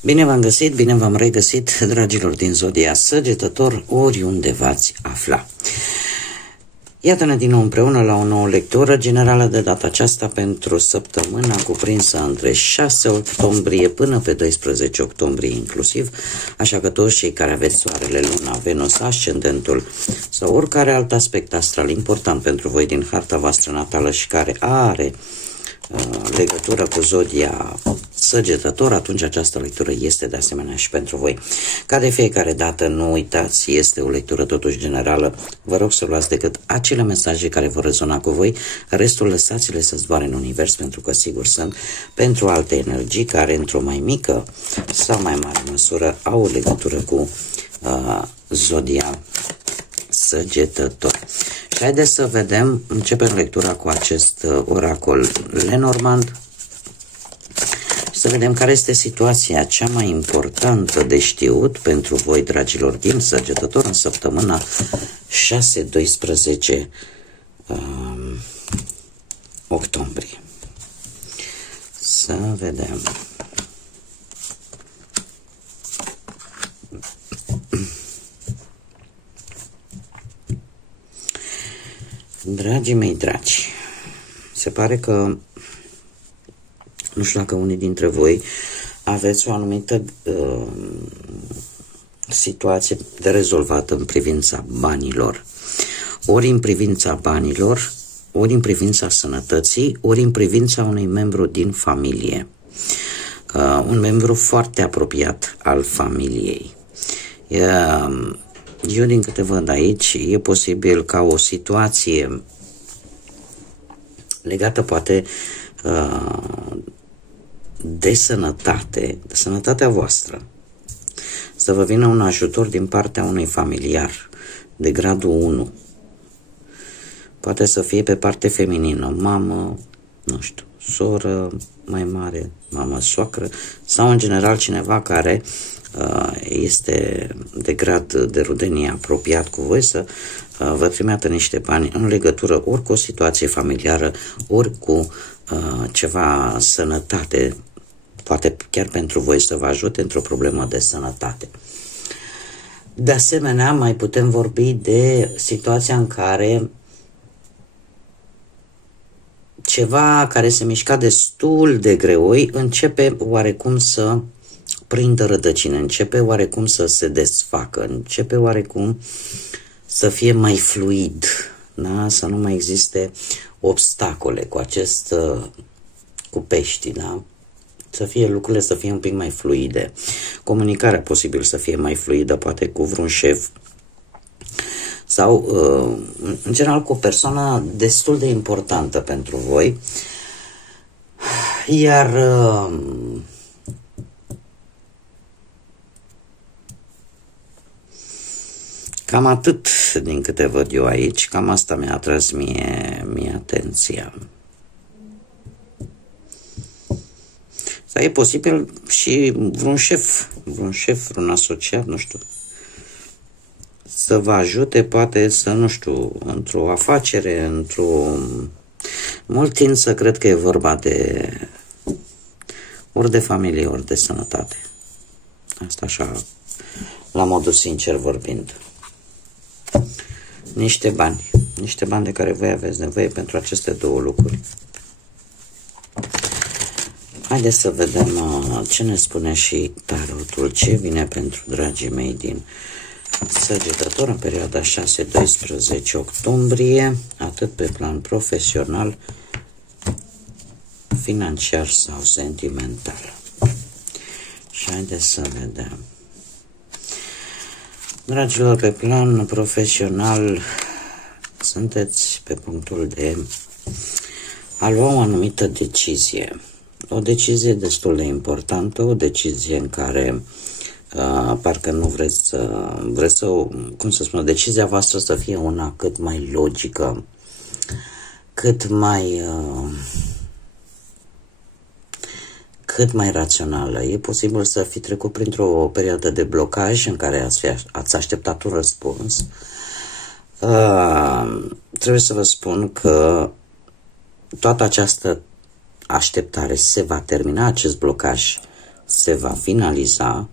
Bine v-am găsit, bine v-am regăsit, dragilor din Zodia Săgetător, oriunde v-ați afla. Iată-ne din nou împreună la o nouă lectură generală, de data aceasta pentru săptămâna cuprinsă între 6 octombrie până pe 12 octombrie inclusiv, așa că toți cei care aveți soarele, luna, Venus, ascendentul sau oricare alt aspect astral important pentru voi din harta voastră natală și care are legătură cu Zodia Săgetător, atunci această lectură este de asemenea și pentru voi. Ca de fiecare dată, nu uitați, este o lectură totuși generală. Vă rog să luați decât acele mesaje care vor rezona cu voi, restul lăsați-le să zboare în univers, pentru că sigur sunt pentru alte energii care într-o mai mică sau mai mare măsură au o legătură cu Zodia Săgetător. Și haideți să vedem, începem lectura cu acest oracol Lenormand și să vedem care este situația cea mai importantă de știut pentru voi, dragilor din Săgetător, în săptămâna 6-12 octombrie. Să vedem. Dragii mei dragi, se pare că, nu știu dacă unii dintre voi aveți o anumită situație de rezolvat în privința banilor, ori în privința banilor, ori în privința sănătății, ori în privința unui membru din familie, un membru foarte apropiat al familiei. Eu din câte văd aici, e posibil ca o situație legată poate de sănătate, de sănătatea voastră, să vă vină un ajutor din partea unui familiar de gradul 1. Poate să fie pe parte feminină, mamă, nu știu, soră mai mare, mamă, soacră, sau în general cineva care este de grad de rudenie apropiat cu voi, să vă trimeată niște bani în legătură ori cu o situație familiară, ori cu ceva sănătate, poate chiar pentru voi să vă ajute într-o problemă de sănătate. De asemenea, mai putem vorbi de situația în care ceva care se mișca destul de greoi începe oarecum să prindă rădăcină, începe oarecum să se desfacă, începe oarecum să fie mai fluid, da? Să nu mai existe obstacole cu acest, cu pești, da? Să fie lucrurile să fie un pic mai fluide, comunicarea posibil să fie mai fluidă, poate cu vreun șef sau în general cu o persoană destul de importantă pentru voi, iar cam atât din câte văd eu aici, cam asta mi-a atras mie atenția. Sau e posibil și vreun șef, vreun asociat, nu știu, să vă ajute, poate să, nu știu, într-o afacere, mult tind să cred că e vorba de ori de familie, ori de sănătate. Asta așa, la modul sincer vorbind. Niște bani de care voi aveți nevoie pentru aceste două lucruri. Haideți să vedem ce ne spune și tarotul, ce vine pentru dragii mei din Săgetător în perioada 6-12 octombrie, atât pe plan profesional, financiar sau sentimental. Și haideți să vedem. Dragilor, pe plan profesional sunteți pe punctul de a lua o anumită decizie. O decizie destul de importantă, o decizie în care parcă nu vreți să, cum să spun, decizia voastră să fie una cât mai logică, cât mai rațională. E posibil să fi trecut printr-o perioadă de blocaj în care ați așteptat un răspuns. Trebuie să vă spun că toată această așteptare se va termina, acest blocaj se va finaliza,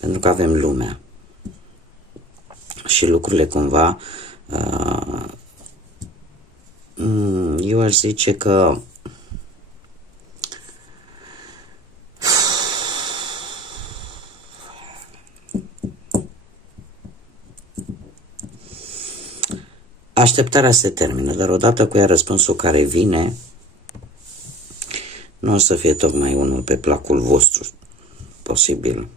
pentru că avem lumea și lucrurile cumva, eu aș zice că așteptarea se termină, dar odată cu ea răspunsul care vine nu o să fie tocmai unul pe placul vostru, posibil.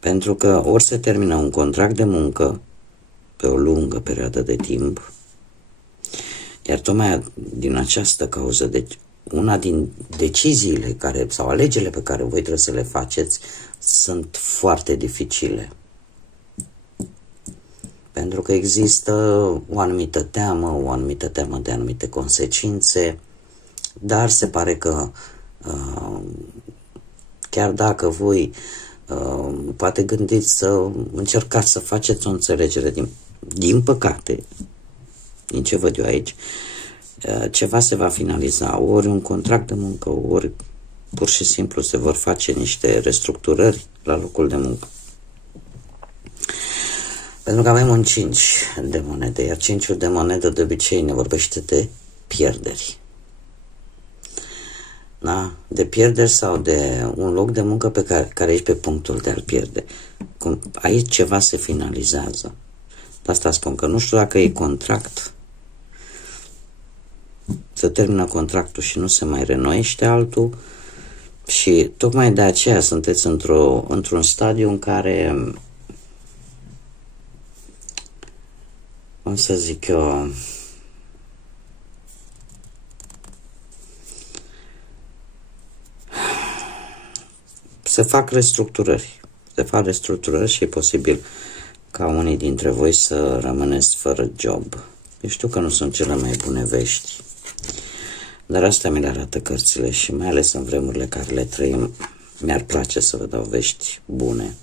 Pentru că ori se termină un contract de muncă pe o lungă perioadă de timp, iar tocmai din această cauză, deci una din deciziile care, sau alegerile pe care voi trebuie să le faceți sunt foarte dificile. Pentru că există o anumită teamă de anumite consecințe, dar se pare că chiar dacă voi poate gândiți să încercați să faceți o înțelegere, din păcate, din ce văd eu aici, ceva se va finaliza, ori un contract de muncă, ori pur și simplu se vor face niște restructurări la locul de muncă. Pentru că avem un 5 de monede, iar 5-ul de monedă de obicei ne vorbește de pierderi. Da? De pierderi sau de un loc de muncă pe care ești pe punctul de a-l pierde. Aici ceva se finalizează. De asta spun că nu știu dacă e contract, să termină contractul și nu se mai renoiește altul, și tocmai de aceea sunteți într-un stadiu în care, cum să zic eu, se fac restructurări. Și e posibil ca unii dintre voi să rămâneți fără job. Eu știu că nu sunt cele mai bune vești, dar astea mi le arată cărțile și mai ales în vremurile care le trăim, mi-ar place să vă dau vești bune.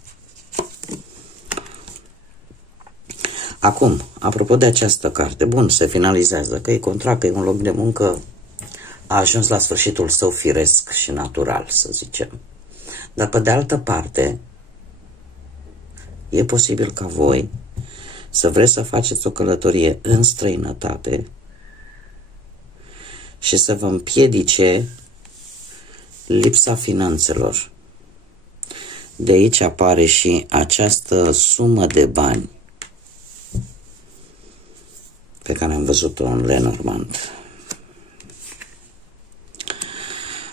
Acum, apropo de această carte, bun, se finalizează, că e contract, că e un loc de muncă, a ajuns la sfârșitul său firesc și natural, să zicem. Dar pe de altă parte, e posibil ca voi să vreți să faceți o călătorie în străinătate și să vă împiedice lipsa finanțelor. De aici apare și această sumă de bani pe care am văzut-o în Lenormand.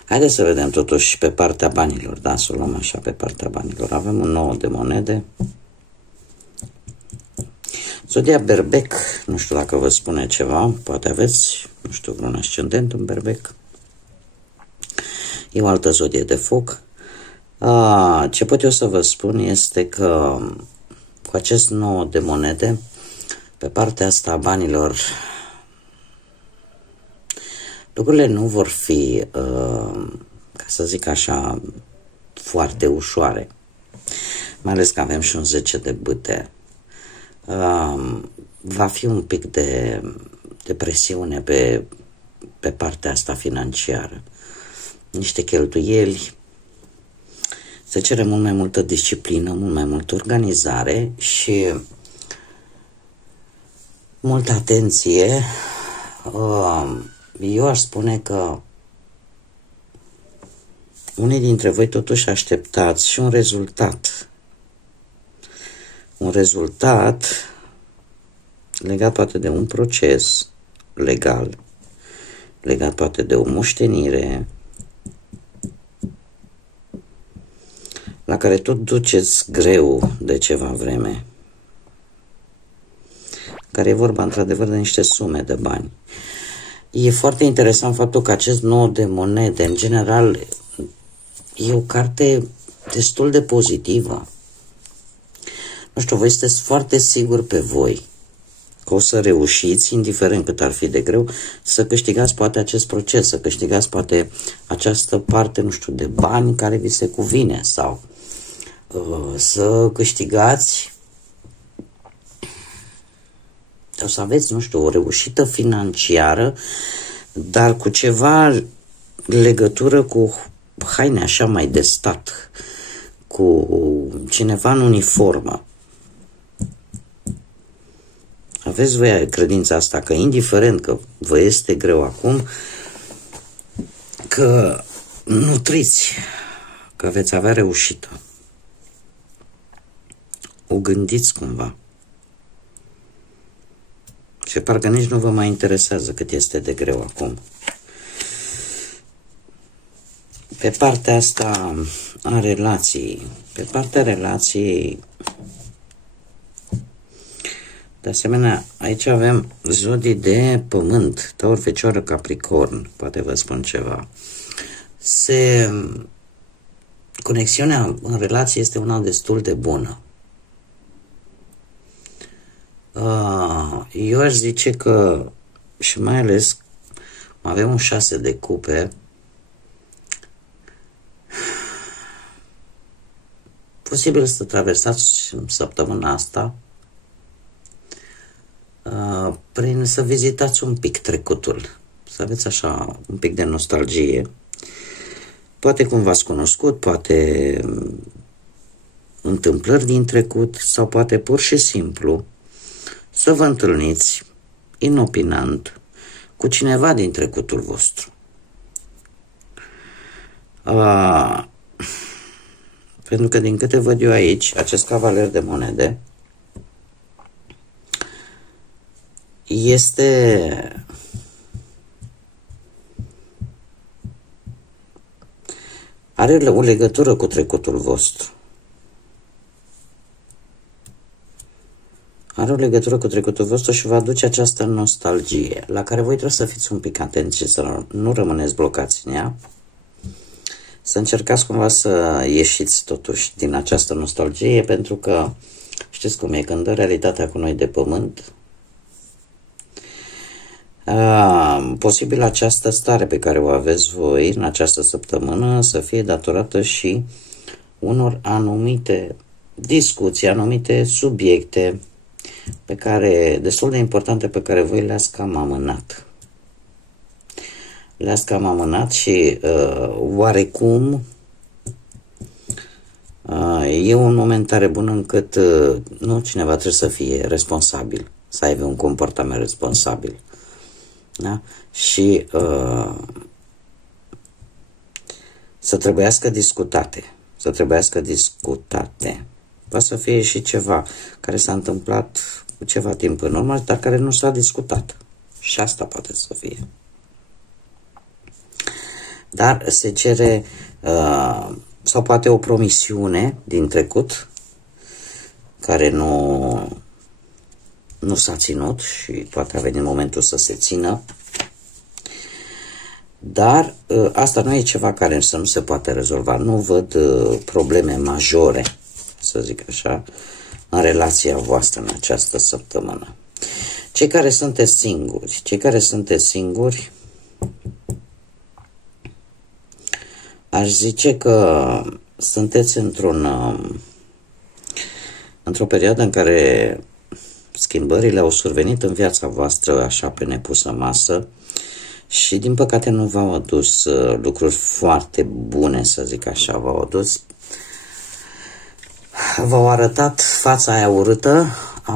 Haideți să vedem totuși pe partea banilor, da, să o luăm așa pe partea banilor. Avem un 9 de monede. Zodia Berbec, nu știu dacă vă spune ceva, poate aveți, nu știu, vreun ascendent în Berbec. E o altă zodie de foc. Ce pot eu să vă spun este că cu acest 9 de monede, pe partea asta a banilor, lucrurile nu vor fi, ca să zic așa, foarte ușoare. Mai ales că avem și un 10 de bâte. Va fi un pic de presiune pe partea asta financiară. Niște cheltuieli. Se cere mult mai multă disciplină, mult mai multă organizare și multă atenție. Eu aș spune că unii dintre voi totuși așteptați și un rezultat. Un rezultat legat poate de un proces legal, legat poate de o moștenire, la care tot duceți greu de ceva vreme, care e vorba într-adevăr de niște sume de bani. E foarte interesant faptul că acest 9 de monede, în general, e o carte destul de pozitivă. Nu știu, voi sunteți foarte siguri pe voi că o să reușiți, indiferent cât ar fi de greu, să câștigați poate acest proces, să câștigați poate această parte, nu știu, de bani care vi se cuvine, sau să câștigați, o să aveți, nu știu, o reușită financiară, dar cu ceva legătură cu haine așa mai de stat, cu cineva în uniformă. Aveți voi credința asta că indiferent că vă este greu acum, că nutriți, că veți avea reușită. O gândiți cumva. Și parcă nici nu vă mai interesează cât este de greu acum. Pe partea asta a relației, pe partea relației, de asemenea, aici avem zodii de pământ, Taur, Fecioară, Capricorn, poate vă spun ceva. Conexiunea în relație este una destul de bună. Eu aș zice că, și mai ales, avem un 6 de cupe, posibil să traversați săptămâna asta prin să vizitați un pic trecutul, să aveți așa un pic de nostalgie, poate cum v-ați cunoscut, poate întâmplări din trecut sau poate pur și simplu să vă întâlniți inopinant cu cineva din trecutul vostru. Pentru că din câte văd eu aici, acest cavaler de monede are o legătură cu trecutul vostru. Are o legătură cu trecutul vostru și vă aduce această nostalgie, la care voi trebuie să fiți un pic atenți și să nu rămâneți blocați în ea. Să încercați cumva să ieșiți totuși din această nostalgie, pentru că știți cum e, când dă realitatea cu noi de pământ, posibil această stare pe care o aveți voi în această săptămână să fie datorată și unor anumite discuții, anumite subiecte pe care, destul de importante, pe care voi le-ați cam amânat. Le-ați cam amânat și oarecum e un moment tare bun încât nu cineva trebuie să fie responsabil, să aibă un comportament responsabil. Da? Și să trebuiască discutate. Să trebuiască discutate. Va să fie și ceva care s-a întâmplat cu ceva timp în urmă, dar care nu s-a discutat. Și asta poate să fie. Dar se cere sau poate o promisiune din trecut care nu s-a ținut și poate a venit momentul să se țină. Dar asta nu e ceva care să nu se poate rezolva. Nu văd probleme majore, să zic așa, în relația voastră în această săptămână. Cei care sunteți singuri, aș zice că sunteți într-o perioadă în care schimbările au survenit în viața voastră așa pe nepusă masă și din păcate nu v-au adus lucruri foarte bune, să zic așa, v-au arătat fața aia urâtă a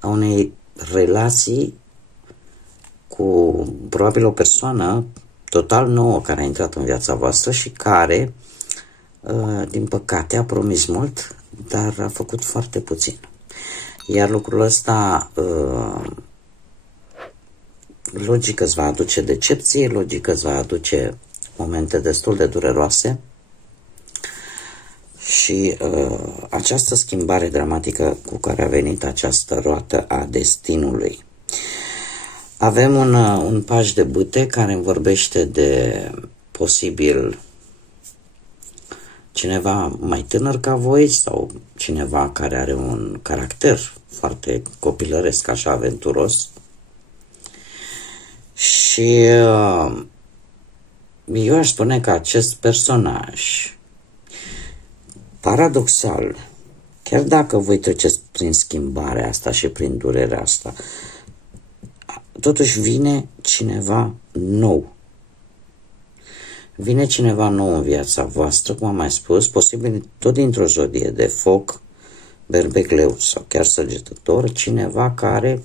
unei relații cu probabil o persoană total nouă care a intrat în viața voastră și care, din păcate, a promis mult, dar a făcut foarte puțin. Iar lucrul ăsta, logic îți va aduce decepție, logic îți va aduce momente destul de dureroase și această schimbare dramatică cu care a venit această roată a destinului. Avem un paj de bâte care îmi vorbește de posibil cineva mai tânăr ca voi sau cineva care are un caracter foarte copilăresc, așa aventuros. Și eu aș spune că acest personaj, paradoxal, chiar dacă voi treceți prin schimbarea asta și prin durerea asta, totuși vine cineva nou Vine cineva nou în viața voastră, cum am mai spus, posibil tot dintr-o zodie de foc, Berbec, Leu sau chiar Săgetător, cineva care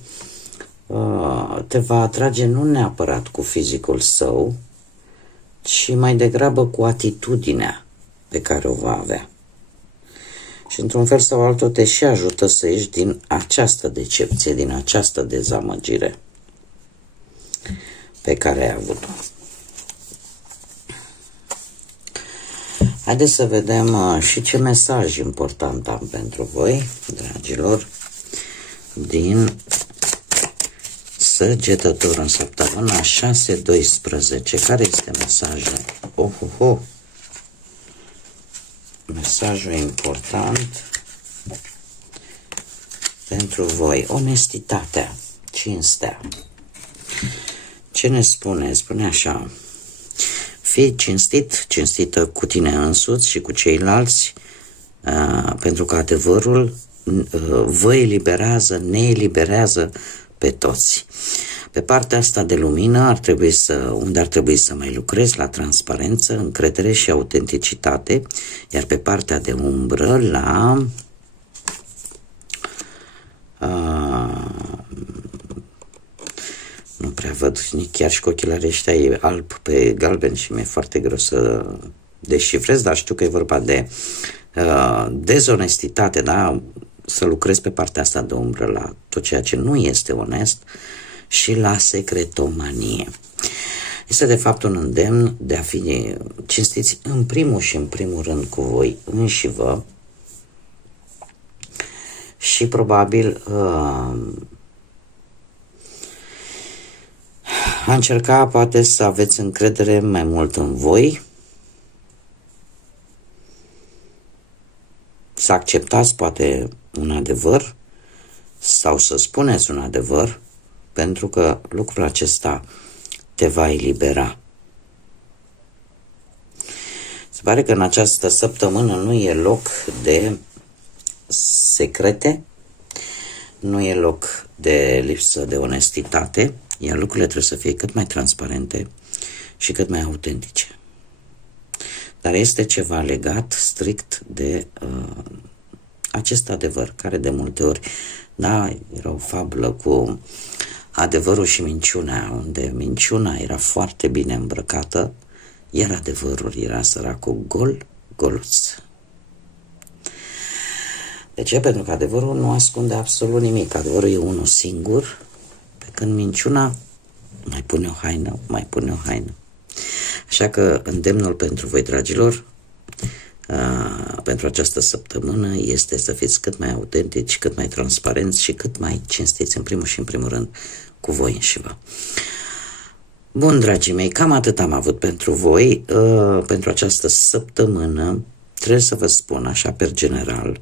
te va atrage nu neapărat cu fizicul său, ci mai degrabă cu atitudinea pe care o va avea. Și într-un fel sau altul te și ajută să ieși din această decepție, din această dezamăgire pe care ai avut-o. Haideți să vedem și ce mesaj important am pentru voi, dragilor, din Săgetător în săptămâna 6-12. Care este mesajul? Mesajul important pentru voi. Onestitatea, cinstea. Ce ne spune? Spune așa: fii cinstit, cinstită cu tine însuți și cu ceilalți, pentru că adevărul vă eliberează, ne eliberează pe toți. Pe partea asta de lumină unde ar trebui să mai lucrezi, la transparență, încredere și autenticitate, iar pe partea de umbră la nu prea văd nici chiar și cu ochelarii ăștia, e alb pe galben și mi-e foarte greu să descifrez, dar știu că e vorba de dezonestitate, da? Să lucrezi pe partea asta de umbră la tot ceea ce nu este onest și la secretomanie. Este de fapt un îndemn de a fi cinstiți în primul și în primul rând cu voi înșivă și probabil a încerca poate să aveți încredere mai mult în voi, să acceptați poate un adevăr sau să spuneți un adevăr, pentru că lucrul acesta te va elibera. Se pare că în această săptămână nu e loc de secrete, nu e loc de lipsă de onestitate, iar lucrurile trebuie să fie cât mai transparente și cât mai autentice. Dar este ceva legat strict de acest adevăr, care de multe ori, da, era o fabulă cu adevărul și minciuna, unde minciuna era foarte bine îmbrăcată, iar adevărul era săracul goluț. De ce? Pentru că adevărul nu ascunde absolut nimic. Adevărul e unul singur, pe când minciuna mai pune o haină, mai pune o haină. Așa că îndemnul pentru voi, dragilor, pentru această săptămână este să fiți cât mai autentici, cât mai transparenți și cât mai cinstiți, în primul și în primul rând, cu voi înșivă. Bun, dragii mei, cam atât am avut pentru voi. Pentru această săptămână trebuie să vă spun așa per general,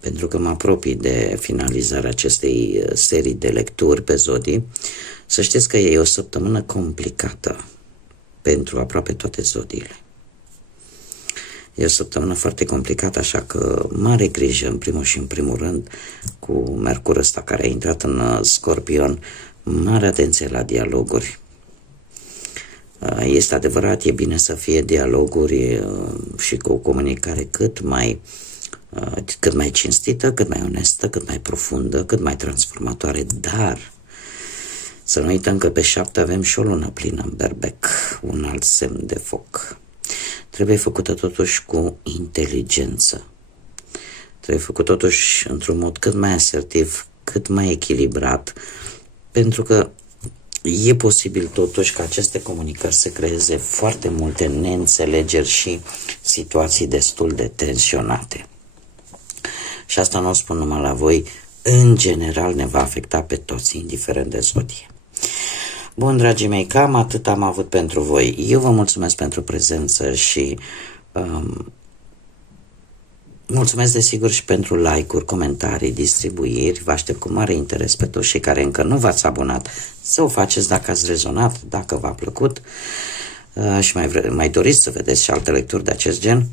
pentru că mă apropii de finalizarea acestei serii de lecturi pe zodii, să știți că e o săptămână complicată pentru aproape toate zodiile. E o săptămână foarte complicată, așa că mare grijă, în primul și în primul rând, cu Mercur ăsta care a intrat în Scorpion, mare atenție la dialoguri. Este adevărat, e bine să fie dialoguri și cu o comunicare cât mai cinstită, cât mai onestă, cât mai profundă, cât mai transformatoare, dar să nu uităm că pe 7 avem și o lună plină în Berbec, un alt semn de foc. Trebuie făcută totuși cu inteligență. Trebuie făcut totuși într-un mod cât mai asertiv, cât mai echilibrat, pentru că e posibil totuși ca aceste comunicări să creeze foarte multe neînțelegeri și situații destul de tensionate. Și asta nu o spun numai la voi, în general ne va afecta pe toți, indiferent de zodie. Bun, dragii mei, cam atât am avut pentru voi. Eu vă mulțumesc pentru prezență și mulțumesc desigur și pentru like-uri, comentarii, distribuiri. Vă aștept cu mare interes pe toți cei care încă nu v-ați abonat să o faceți dacă ați rezonat, dacă v-a plăcut și mai doriți să vedeți și alte lecturi de acest gen.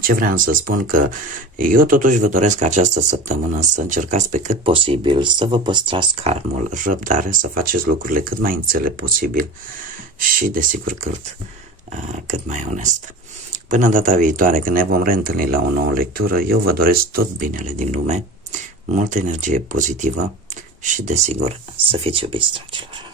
Ce vreau să spun că eu totuși vă doresc această săptămână să încercați pe cât posibil să vă păstrați calmul, răbdare, să faceți lucrurile cât mai înțelept posibil și desigur cât cât mai onest. Până data viitoare, când ne vom reîntâlni la o nouă lectură, eu vă doresc tot binele din lume, multă energie pozitivă și, desigur, să fiți iubiți, dragilor.